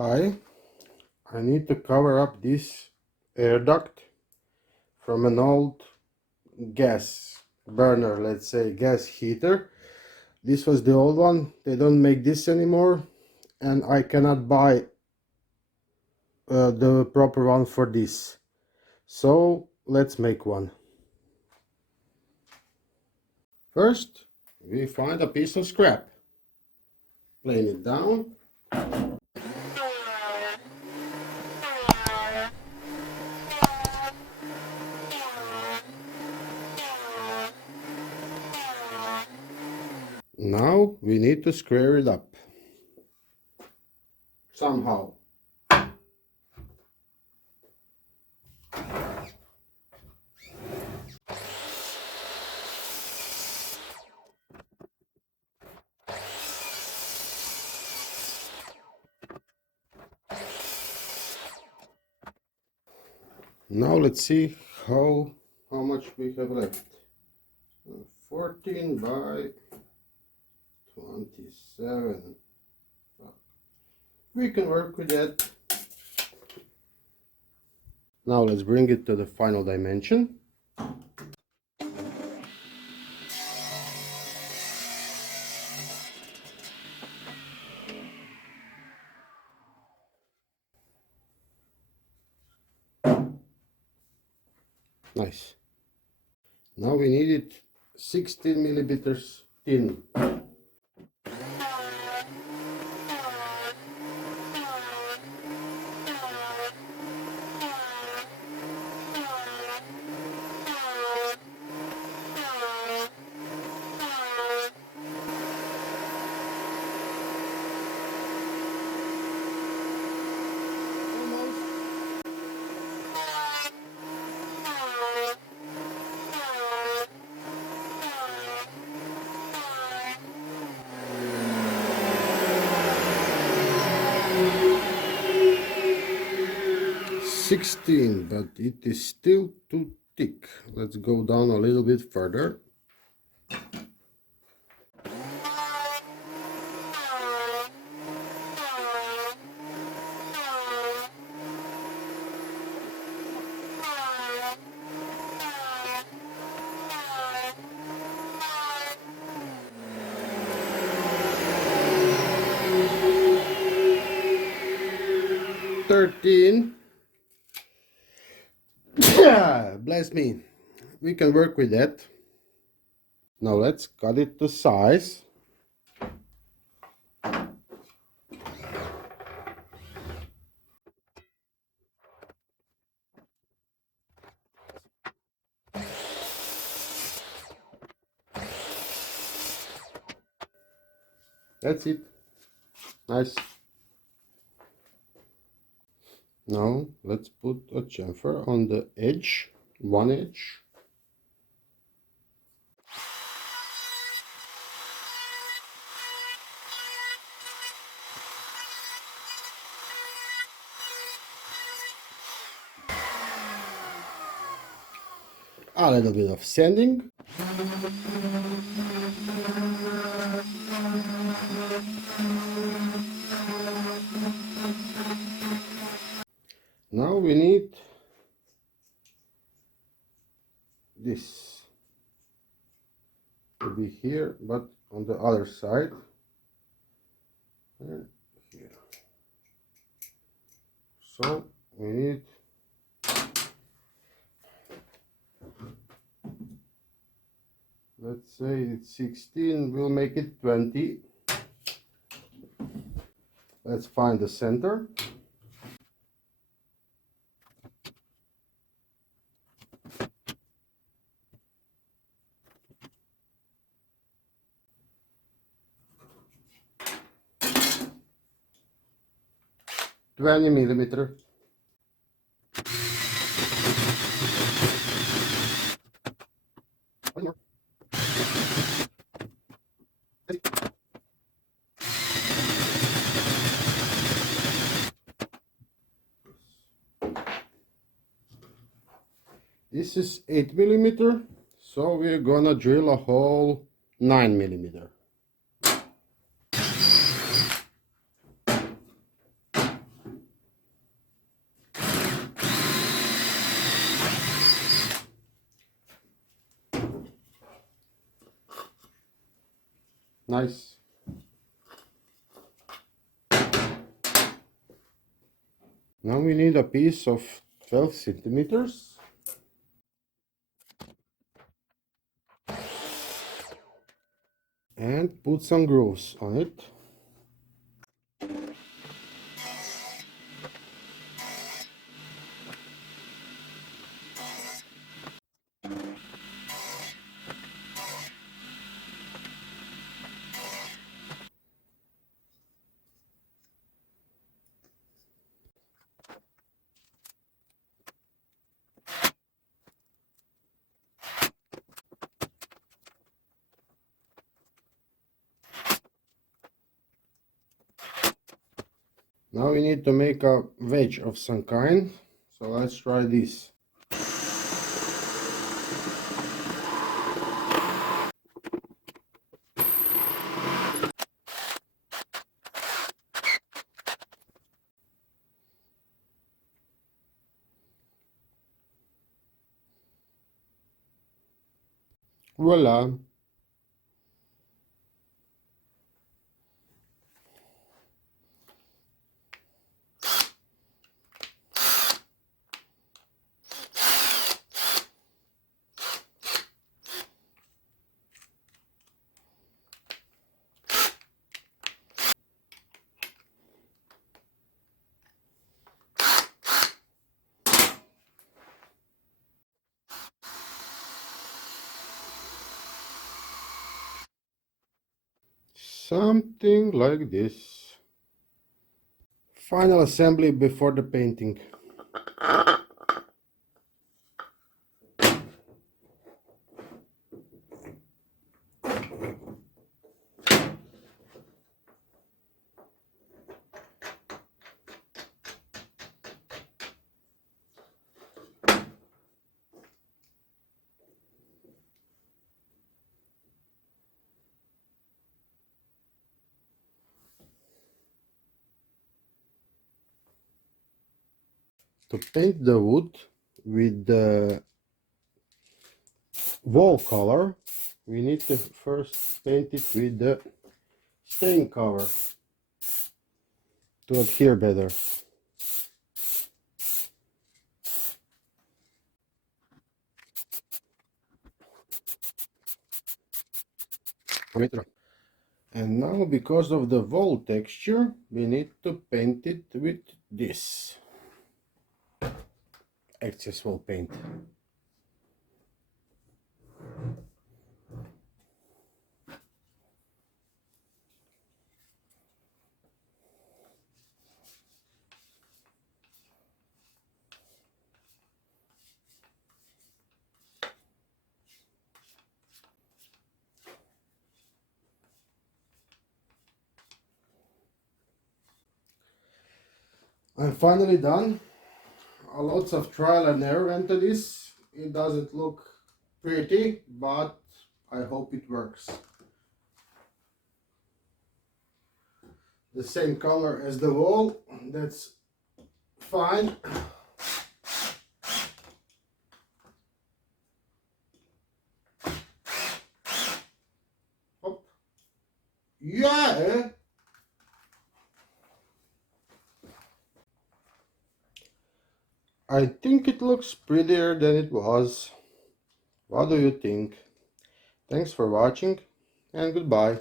Hi, I need to cover up this air duct from an old gas burner, let's say gas heater. This was the old one. They don't make this anymore, and I cannot buy the proper one for this. So let's make one. First, we find a piece of scrap, plane it down. Now we need to square it up somehow. Now let's see how much we have left. 14 by 27. We can work with that. Now let's bring it to the final dimension. Nice. Now we need it 16 millimeters thin. $16, but it is still too thick. Let's go down a little bit further. $13. Bless me. We can work with that. Now let's cut it to size. That's it. Nice. Now let's put a chamfer on the edge, one edge. A little bit of sanding. Now we need this to be here, but on the other side. And here. So we need let's say it's 16, we'll make it 20. Let's find the center. $20 millimeter. One more. This is 8 millimeter, so we're gonna drill a hole 9 millimeter. Nice. Now we need a piece of 12 centimeters. And put some grooves on it. Now we need to make a wedge of some kind. So let's try this. Voila. Something like this. Final assembly before the painting. To paint the wood with the wall color, we need to first paint it with the stain cover to adhere better. And now, because of the wall texture, we need to paint it with this excess wall paint. I'm finally done. Lots of trial and error into this. It doesn't look pretty, but I hope it works. The same color as the wall, that's fine. Hop. Yeah! I think it looks prettier than it was. What do you think? Thanks for watching and goodbye.